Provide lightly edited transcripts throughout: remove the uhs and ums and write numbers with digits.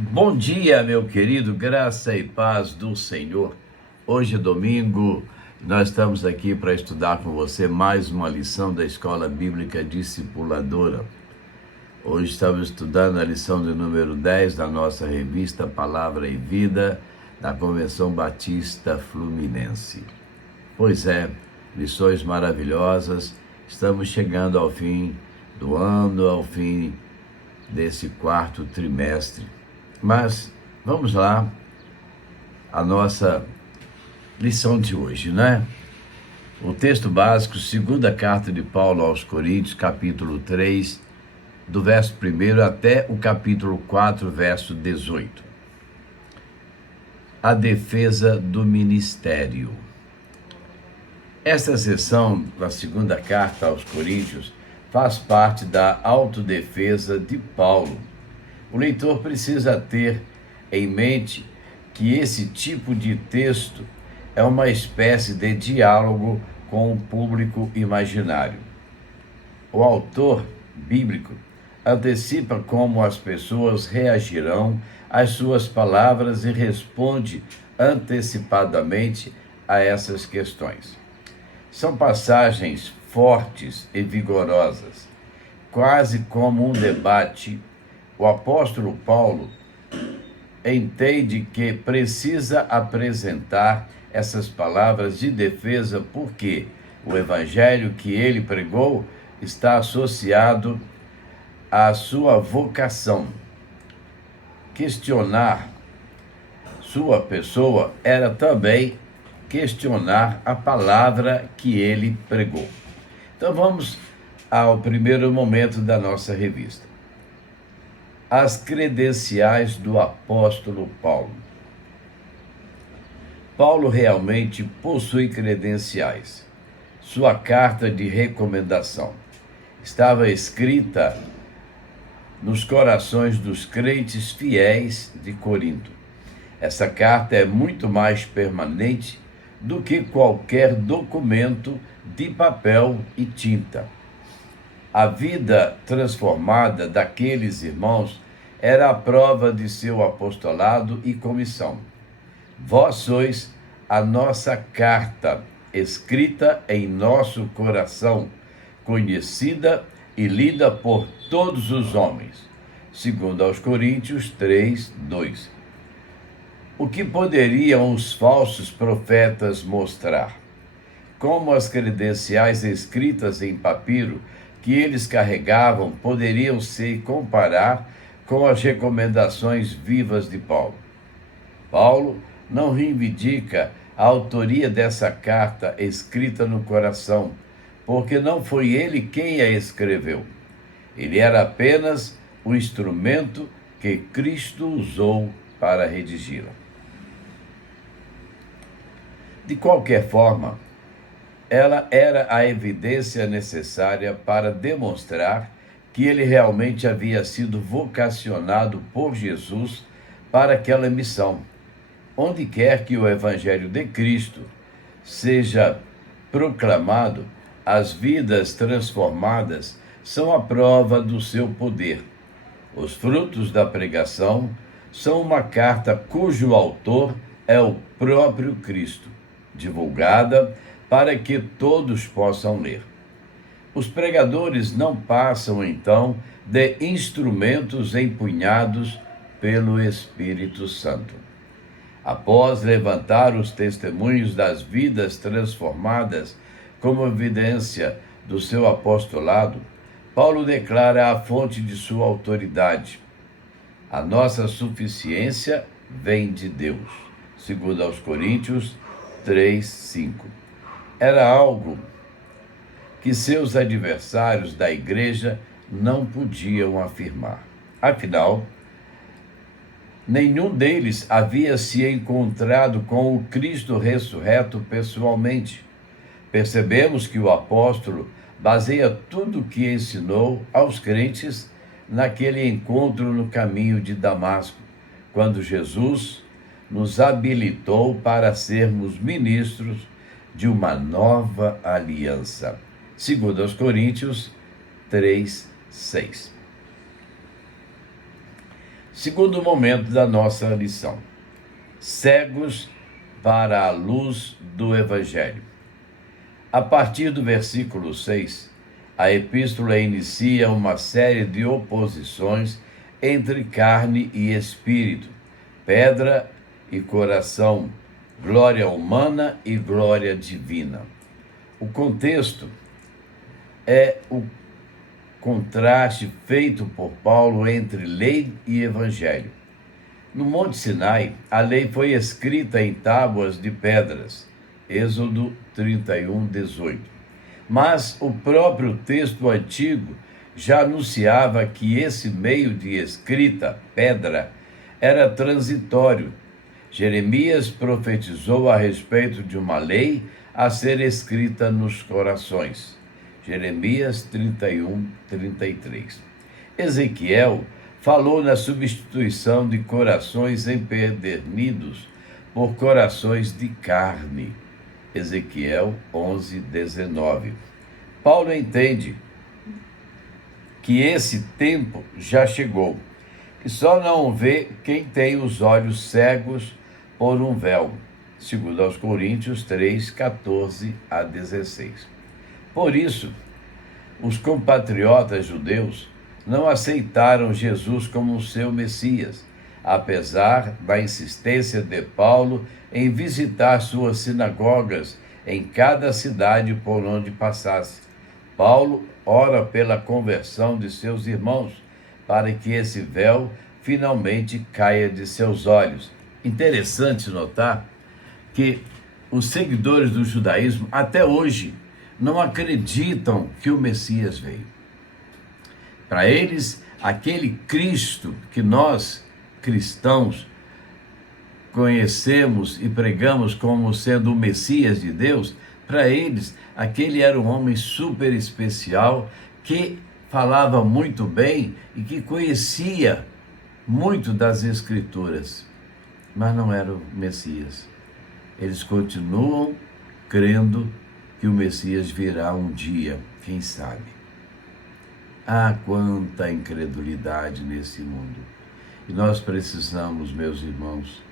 Bom dia, meu querido, graça e paz do Senhor. Hoje é domingo, nós estamos aqui para estudar com você mais uma lição da Escola Bíblica Discipuladora. Hoje estamos estudando a lição de número 10 da nossa revista Palavra e Vida, da Convenção Batista Fluminense. Pois é, lições maravilhosas, estamos chegando ao fim do ano, ao fim desse quarto trimestre. Mas vamos lá, a nossa lição de hoje, né? O texto básico, segunda carta de Paulo aos Coríntios, capítulo 3, do verso 1 até o capítulo 4, verso 18. A defesa do ministério. Esta seção da segunda carta aos Coríntios faz parte da autodefesa de Paulo. O leitor precisa ter em mente que esse tipo de texto é uma espécie de diálogo com o público imaginário. O autor bíblico antecipa como as pessoas reagirão às suas palavras e responde antecipadamente a essas questões. São passagens fortes e vigorosas, quase como um debate. O apóstolo Paulo entende que precisa apresentar essas palavras de defesa porque o evangelho que ele pregou está associado à sua vocação. Questionar sua pessoa era também questionar a palavra que ele pregou. Então vamos ao primeiro momento da nossa revista. As credenciais do apóstolo Paulo. Paulo realmente possui credenciais. Sua carta de recomendação estava escrita nos corações dos crentes fiéis de Corinto. Essa carta é muito mais permanente do que qualquer documento de papel e tinta. A vida transformada daqueles irmãos era a prova de seu apostolado e comissão. Vós sois a nossa carta, escrita em nosso coração, conhecida e lida por todos os homens. Segundo aos Coríntios 3, 2. O que poderiam os falsos profetas mostrar? Como as credenciais escritas em papiro que eles carregavam poderiam se comparar com as recomendações vivas de Paulo. Paulo não reivindica a autoria dessa carta escrita no coração, porque não foi ele quem a escreveu. Ele era apenas o instrumento que Cristo usou para redigi-la. De qualquer forma, ela era a evidência necessária para demonstrar que ele realmente havia sido vocacionado por Jesus para aquela missão. Onde quer que o Evangelho de Cristo seja proclamado, as vidas transformadas são a prova do seu poder. Os frutos da pregação são uma carta cujo autor é o próprio Cristo, divulgada para que todos possam ler. Os pregadores não passam, então, de instrumentos empunhados pelo Espírito Santo. Após levantar os testemunhos das vidas transformadas como evidência do seu apostolado, Paulo declara a fonte de sua autoridade. A nossa suficiência vem de Deus. Segundo aos Coríntios 3, 5. Era algo que seus adversários da igreja não podiam afirmar. Afinal, nenhum deles havia se encontrado com o Cristo ressurreto pessoalmente. Percebemos que o apóstolo baseia tudo o que ensinou aos crentes naquele encontro no caminho de Damasco, quando Jesus nos habilitou para sermos ministros de uma nova aliança. Segundo aos Coríntios 3, 6. Segundo momento da nossa lição: cegos para a luz do Evangelho. A partir do versículo 6, a epístola inicia uma série de oposições entre carne e espírito, pedra e coração, glória humana e glória divina. O contexto é o contraste feito por Paulo entre lei e evangelho. No Monte Sinai, a lei foi escrita em tábuas de pedras, Êxodo 31, 18. Mas o próprio texto antigo já anunciava que esse meio de escrita, pedra, era transitório. Jeremias profetizou a respeito de uma lei a ser escrita nos corações. Jeremias 31, 33. Ezequiel falou na substituição de corações empedernidos por corações de carne. Ezequiel 11, 19. Paulo entende que esse tempo já chegou, que só não vê quem tem os olhos cegos por um véu. 2 Coríntios 3, 14 a 16. Por isso, os compatriotas judeus não aceitaram Jesus como seu Messias, apesar da insistência de Paulo em visitar suas sinagogas em cada cidade por onde passasse. Paulo ora pela conversão de seus irmãos, para que esse véu finalmente caia de seus olhos. Interessante notar que os seguidores do judaísmo, até hoje, não acreditam que o Messias veio. Para eles, aquele Cristo que nós, cristãos, conhecemos e pregamos como sendo o Messias de Deus, para eles, aquele era um homem super especial que falava muito bem e que conhecia muito das Escrituras, mas não era o Messias. Eles continuam crendo que o Messias virá um dia, quem sabe. Ah, quanta incredulidade nesse mundo. E nós precisamos, meus irmãos,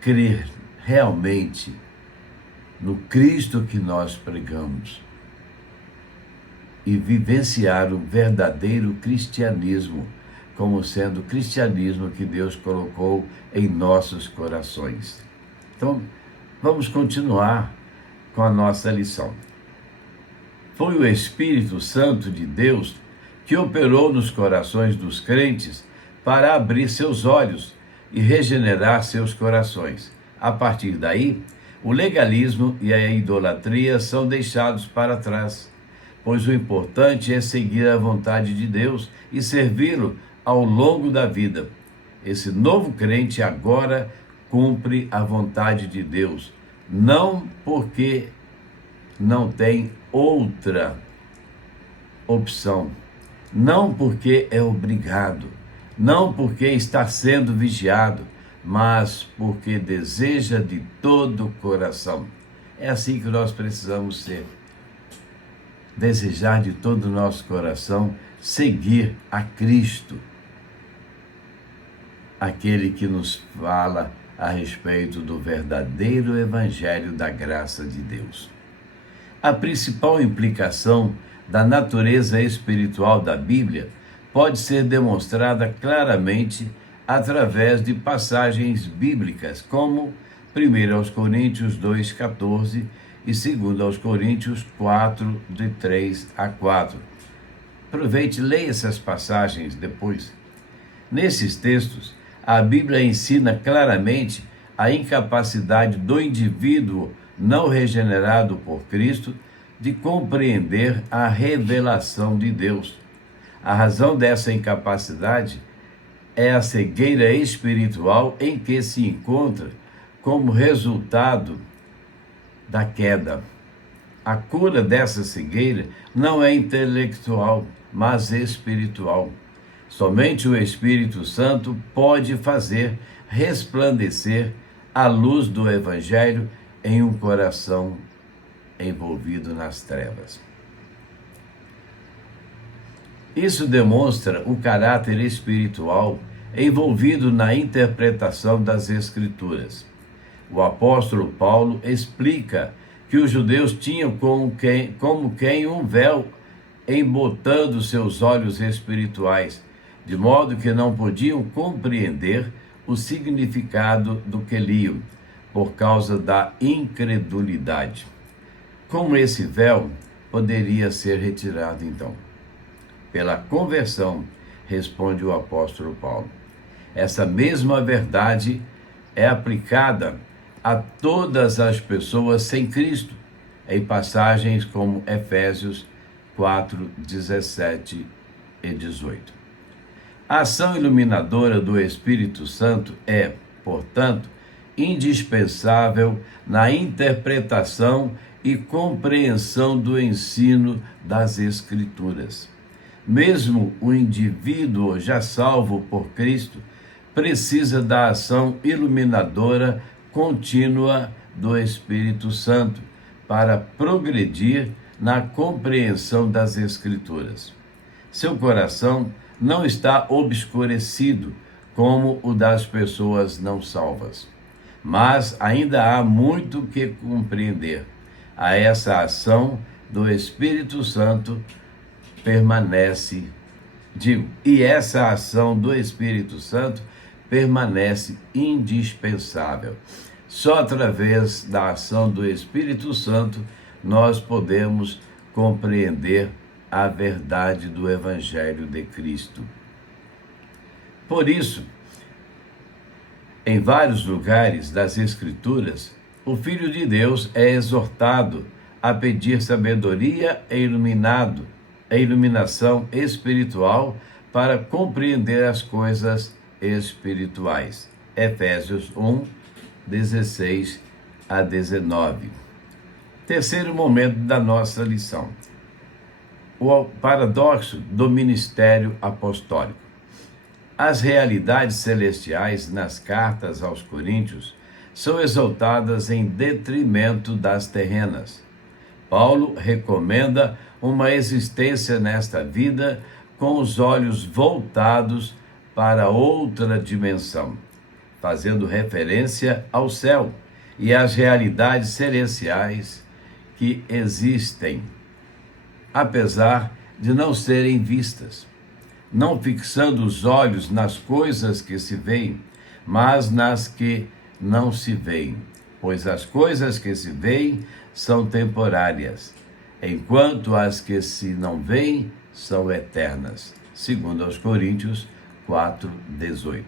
crer realmente no Cristo que nós pregamos e vivenciar o verdadeiro cristianismo, como sendo o cristianismo que Deus colocou em nossos corações. Então, vamos continuar com a nossa lição. Foi o Espírito Santo de Deus que operou nos corações dos crentes para abrir seus olhos e regenerar seus corações. A partir daí, o legalismo e a idolatria são deixados para trás, pois o importante é seguir a vontade de Deus e servi-lo ao longo da vida. Esse novo crente agora cumpre a vontade de Deus, não porque não tem outra opção, não porque é obrigado, não porque está sendo vigiado, mas porque deseja de todo o coração. É assim que nós precisamos ser. Desejar de todo o nosso coração seguir a Cristo, aquele que nos fala a respeito do verdadeiro evangelho da graça de Deus. A principal implicação da natureza espiritual da Bíblia pode ser demonstrada claramente através de passagens bíblicas, como 1 Coríntios 2,14 e 2 Coríntios 4, de 3 a 4. Aproveite e leia essas passagens depois. Nesses textos, a Bíblia ensina claramente a incapacidade do indivíduo não regenerado por Cristo de compreender a revelação de Deus. A razão dessa incapacidade é a cegueira espiritual em que se encontra como resultado da queda. A cura dessa cegueira não é intelectual, mas espiritual. Somente o Espírito Santo pode fazer resplandecer a luz do Evangelho em um coração envolvido nas trevas. Isso demonstra o caráter espiritual envolvido na interpretação das Escrituras. O apóstolo Paulo explica que os judeus tinham como quem um véu embotando seus olhos espirituais, de modo que não podiam compreender o significado do que liam, por causa da incredulidade. Como esse véu poderia ser retirado então? Pela conversão, responde o apóstolo Paulo. Essa mesma verdade é aplicada a todas as pessoas sem Cristo, em passagens como Efésios 4, 17 e 18. A ação iluminadora do Espírito Santo é, portanto, indispensável na interpretação e compreensão do ensino das Escrituras. Mesmo o indivíduo já salvo por Cristo precisa da ação iluminadora contínua do Espírito Santo para progredir na compreensão das Escrituras. Seu coração não está obscurecido como o das pessoas não salvas, mas ainda há muito que compreender. A essa ação do Espírito Santo e essa ação do Espírito Santo permanece indispensável. Só através da ação do Espírito Santo nós podemos compreender a verdade do Evangelho de Cristo. Por isso, em vários lugares das Escrituras, o Filho de Deus é exortado a pedir sabedoria e iluminação espiritual para compreender as coisas espirituais. Efésios 1, 16 a 19. Terceiro momento da nossa lição: o paradoxo do ministério apostólico. As realidades celestiais nas cartas aos Coríntios são exaltadas em detrimento das terrenas. Paulo recomenda uma existência nesta vida com os olhos voltados para outra dimensão, fazendo referência ao céu e às realidades celestiais que existem, apesar de não serem vistas, não fixando os olhos nas coisas que se veem, mas nas que não se veem, pois as coisas que se veem são temporárias, enquanto as que se não veem são eternas. Segundo aos Coríntios 4, 18.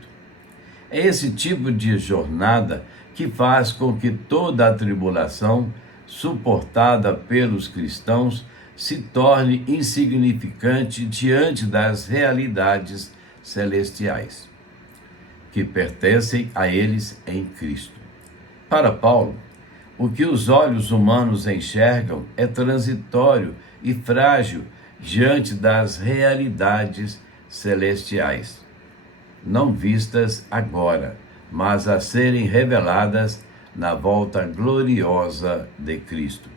É esse tipo de jornada que faz com que toda a tribulação suportada pelos cristãos se torne insignificante diante das realidades celestiais, que pertencem a eles em Cristo. Para Paulo, o que os olhos humanos enxergam é transitório e frágil diante das realidades celestiais, não vistas agora, mas a serem reveladas na volta gloriosa de Cristo.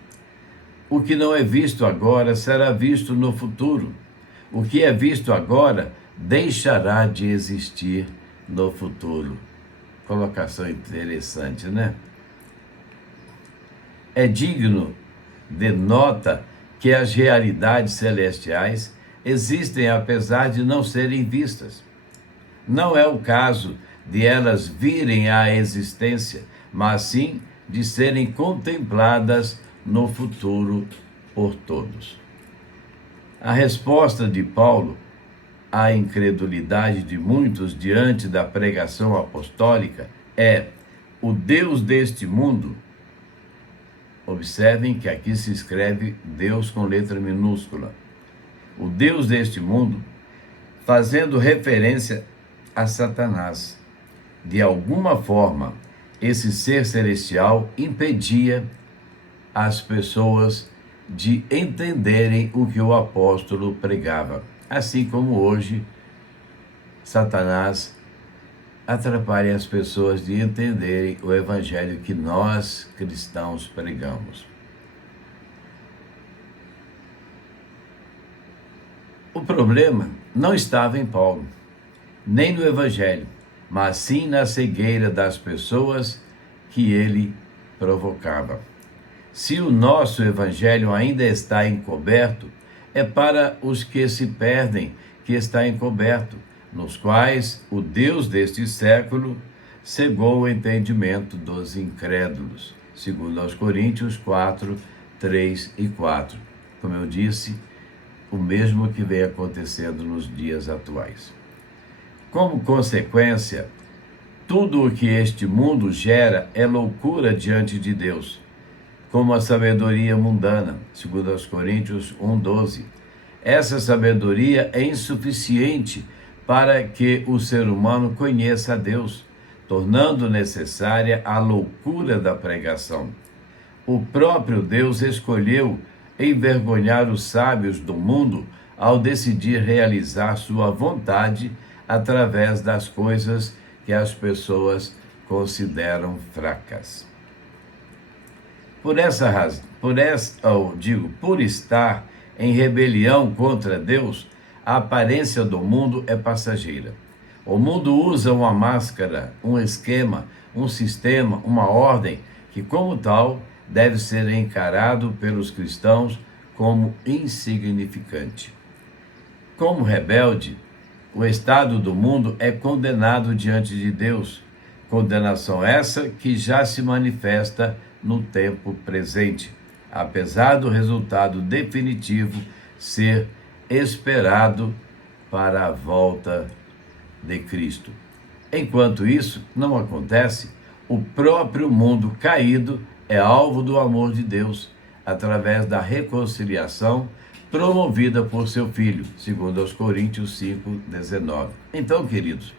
O que não é visto agora será visto no futuro. O que é visto agora deixará de existir no futuro. Colocação interessante, né? É digno de nota que as realidades celestiais existem apesar de não serem vistas. Não é o caso de elas virem à existência, mas sim de serem contempladas no futuro por todos. A resposta de Paulo à incredulidade de muitos diante da pregação apostólica é: o Deus deste mundo. Observem que aqui se escreve Deus com letra minúscula. O Deus deste mundo, fazendo referência a Satanás. De alguma forma, esse ser celestial impedia as pessoas de entenderem o que o apóstolo pregava. Assim como hoje, Satanás atrapalha as pessoas de entenderem o evangelho que nós, cristãos, pregamos. O problema não estava em Paulo, nem no Evangelho, mas sim na cegueira das pessoas que ele provocava. Se o nosso Evangelho ainda está encoberto, é para os que se perdem que está encoberto, nos quais o Deus deste século cegou o entendimento dos incrédulos. Segundo aos Coríntios 4, 3 e 4. Como eu disse, o mesmo que vem acontecendo nos dias atuais. Como consequência, tudo o que este mundo gera é loucura diante de Deus, como a sabedoria mundana, segundo aos Coríntios 1:12. Essa sabedoria é insuficiente para que o ser humano conheça a Deus, tornando necessária a loucura da pregação. O próprio Deus escolheu envergonhar os sábios do mundo ao decidir realizar sua vontade através das coisas que as pessoas consideram fracas. Por estar em rebelião contra Deus, a aparência do mundo é passageira. O mundo usa uma máscara, um esquema, um sistema, uma ordem que, como tal, deve ser encarado pelos cristãos como insignificante. Como rebelde, o estado do mundo é condenado diante de Deus, condenação essa que já se manifesta no tempo presente, apesar do resultado definitivo ser esperado para a volta de Cristo. Enquanto isso não acontece, o próprio mundo caído é alvo do amor de Deus, através da reconciliação promovida por seu Filho, segundo aos Coríntios 5:19. Então, queridos,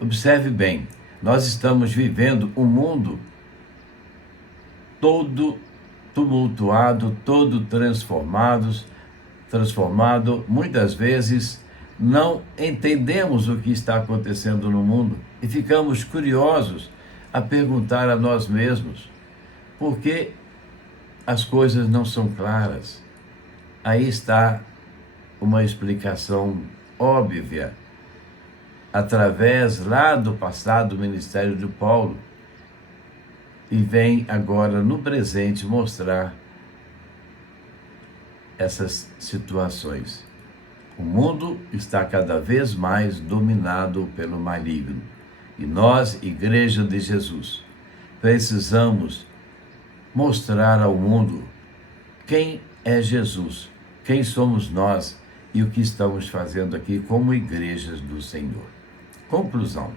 observe bem, nós estamos vivendo um mundo todo tumultuado, todo transformado, muitas vezes não entendemos o que está acontecendo no mundo e ficamos curiosos a perguntar a nós mesmos por que as coisas não são claras. Aí está uma explicação óbvia, através lá do passado do ministério de Paulo, e vem agora no presente mostrar essas situações. O mundo está cada vez mais dominado pelo maligno. E nós, Igreja de Jesus, precisamos mostrar ao mundo quem é Jesus, quem somos nós e o que estamos fazendo aqui como igrejas do Senhor. Conclusão.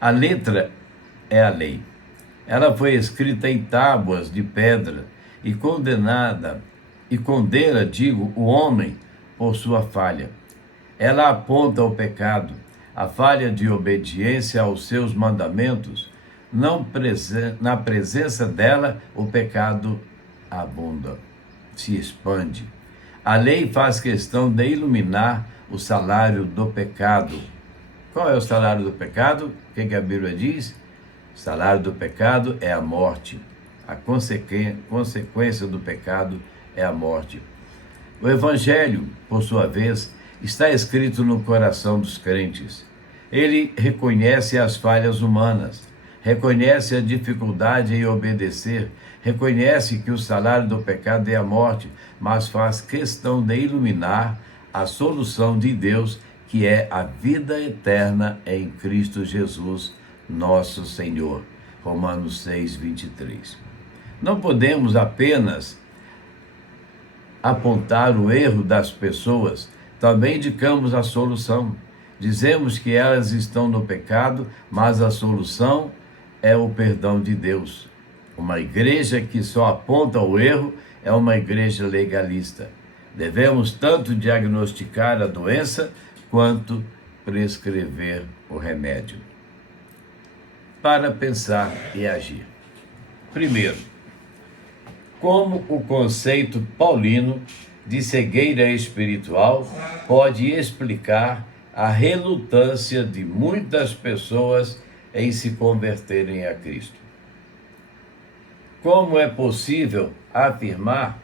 A letra é a lei. Ela foi escrita em tábuas de pedra e condena, o homem por sua falha. Ela aponta o pecado, a falha de obediência aos seus mandamentos. Na presença dela, o pecado abunda, se expande. A lei faz questão de iluminar o salário do pecado. Qual é o salário do pecado? O que a Bíblia diz? O salário do pecado é a morte. A consequência do pecado é a morte. O Evangelho, por sua vez, está escrito no coração dos crentes. Ele reconhece as falhas humanas, reconhece a dificuldade em obedecer, reconhece que o salário do pecado é a morte, mas faz questão de iluminar a solução de Deus, que é a vida eterna em Cristo Jesus, nosso Senhor. Romanos 6:23. Não podemos apenas apontar o erro das pessoas, também indicamos a solução. Dizemos que elas estão no pecado, mas a solução é o perdão de Deus. Uma igreja que só aponta o erro é uma igreja legalista. Devemos tanto diagnosticar a doença quanto prescrever o remédio. Para pensar e agir. Primeiro, como o conceito paulino de cegueira espiritual pode explicar a relutância de muitas pessoas em se converterem a Cristo? Como é possível afirmar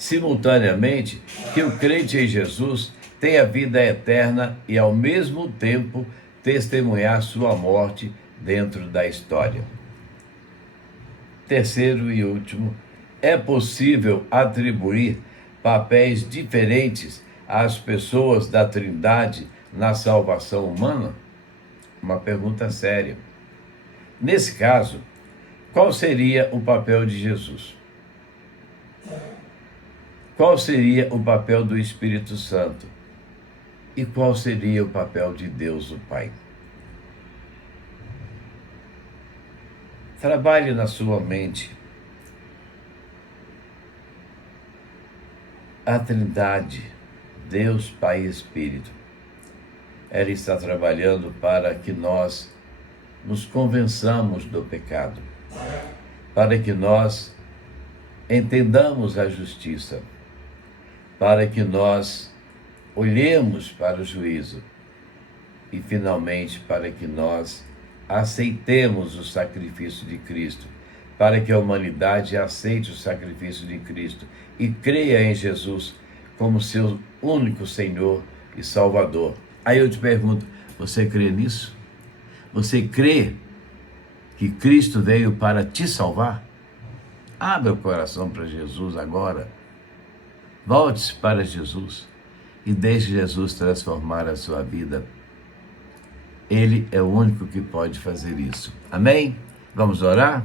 simultaneamente, que o crente em Jesus tem a vida eterna e, ao mesmo tempo, testemunhar sua morte dentro da história. Terceiro e último, é possível atribuir papéis diferentes às pessoas da Trindade na salvação humana? Uma pergunta séria. Nesse caso, qual seria o papel de Jesus? Qual seria o papel do Espírito Santo? E qual seria o papel de Deus, o Pai? Trabalhe na sua mente a Trindade, Deus, Pai e Espírito. Ela está trabalhando para que nós nos convençamos do pecado, para que nós entendamos a justiça, para que nós olhemos para o juízo e, finalmente, para que nós aceitemos o sacrifício de Cristo, para que a humanidade aceite o sacrifício de Cristo e creia em Jesus como seu único Senhor e Salvador. Aí eu te pergunto, você crê nisso? Você crê que Cristo veio para te salvar? Abra o coração para Jesus agora. Volte-se para Jesus e deixe Jesus transformar a sua vida. Ele é o único que pode fazer isso. Amém? Vamos orar?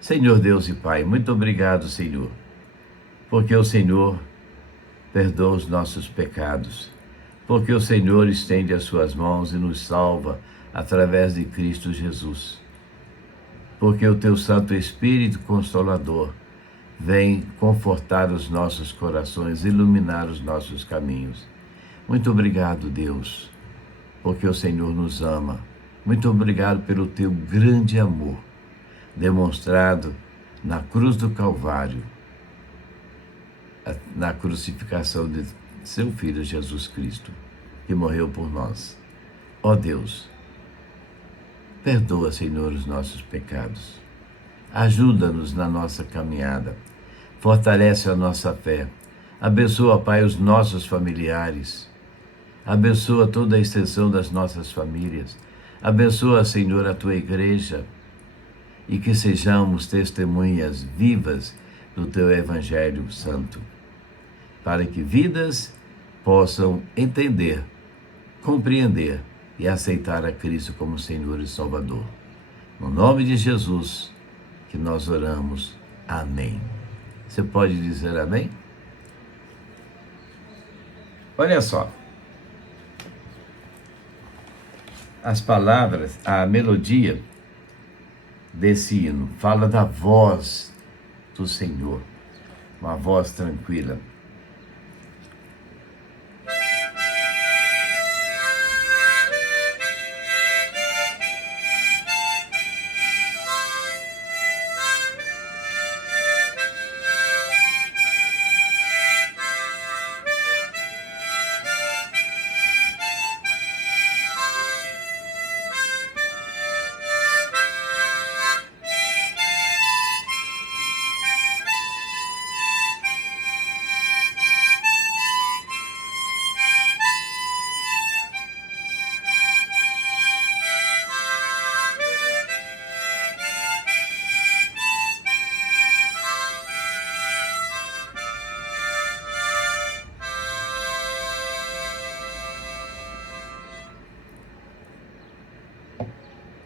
Senhor Deus e Pai, muito obrigado, Senhor, porque o Senhor perdoa os nossos pecados, porque o Senhor estende as suas mãos e nos salva através de Cristo Jesus, porque o teu Santo Espírito Consolador vem confortar os nossos corações, iluminar os nossos caminhos. Muito obrigado, Deus, porque o Senhor nos ama. Muito obrigado pelo teu grande amor, demonstrado na cruz do Calvário, na crucificação de seu Filho Jesus Cristo, que morreu por nós. Ó Deus, perdoa, Senhor, os nossos pecados. Ajuda-nos na nossa caminhada. Fortalece a nossa fé. Abençoa, Pai, os nossos familiares. Abençoa toda a extensão das nossas famílias. Abençoa, Senhor, a tua igreja. E que sejamos testemunhas vivas do teu Evangelho Santo, para que vidas possam entender, compreender e aceitar a Cristo como Senhor e Salvador. No nome de Jesus que nós oramos. Amém. Você pode dizer amém? Olha só. As palavras, a melodia desse hino fala da voz do Senhor, uma voz tranquila.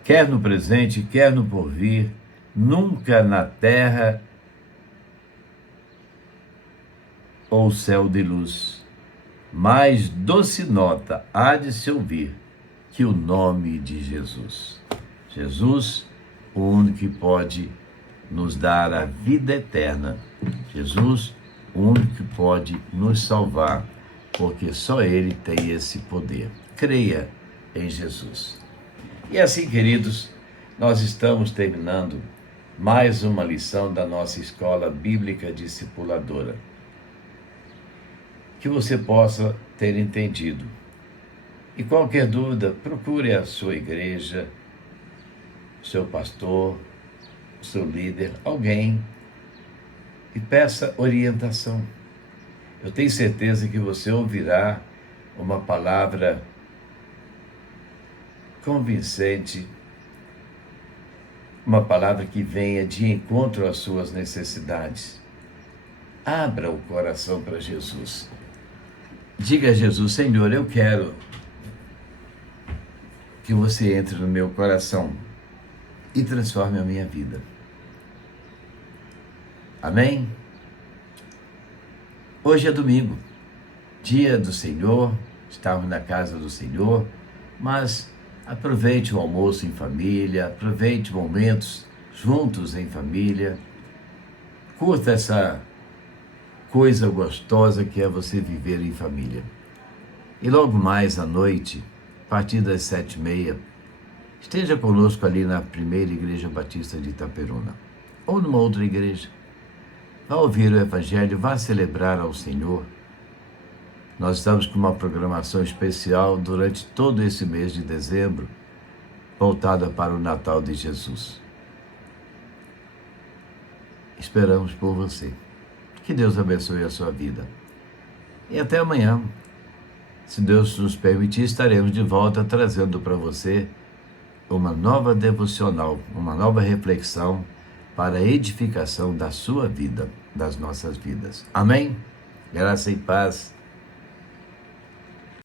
Quer no presente, quer no porvir, nunca na terra ou céu de luz, mais doce nota há de se ouvir que o nome de Jesus. Jesus, o único que pode nos dar a vida eterna. Jesus, o único que pode nos salvar, porque só Ele tem esse poder. Creia em Jesus. E assim, queridos, nós estamos terminando mais uma lição da nossa Escola Bíblica Discipuladora. Que você possa ter entendido. E qualquer dúvida, procure a sua igreja, o seu pastor, o seu líder, alguém e peça orientação. Eu tenho certeza que você ouvirá uma palavra convincente, uma palavra que venha de encontro às suas necessidades. Abra o coração para Jesus. Diga a Jesus: Senhor, eu quero que você entre no meu coração e transforme a minha vida. Amém? Hoje é domingo, dia do Senhor, estamos na casa do Senhor, mas aproveite o almoço em família, aproveite momentos juntos em família, curta essa coisa gostosa que é você viver em família. E logo mais à noite, a partir das 7h30, esteja conosco ali na primeira Igreja Batista de Itaperuna, ou numa outra igreja. Vá ouvir o Evangelho, vá celebrar ao Senhor. Nós estamos com uma programação especial durante todo esse mês de dezembro, voltada para o Natal de Jesus. Esperamos por você. Que Deus abençoe a sua vida. E até amanhã. Se Deus nos permitir, estaremos de volta trazendo para você uma nova devocional, uma nova reflexão para a edificação da sua vida, das nossas vidas. Amém? Graça e paz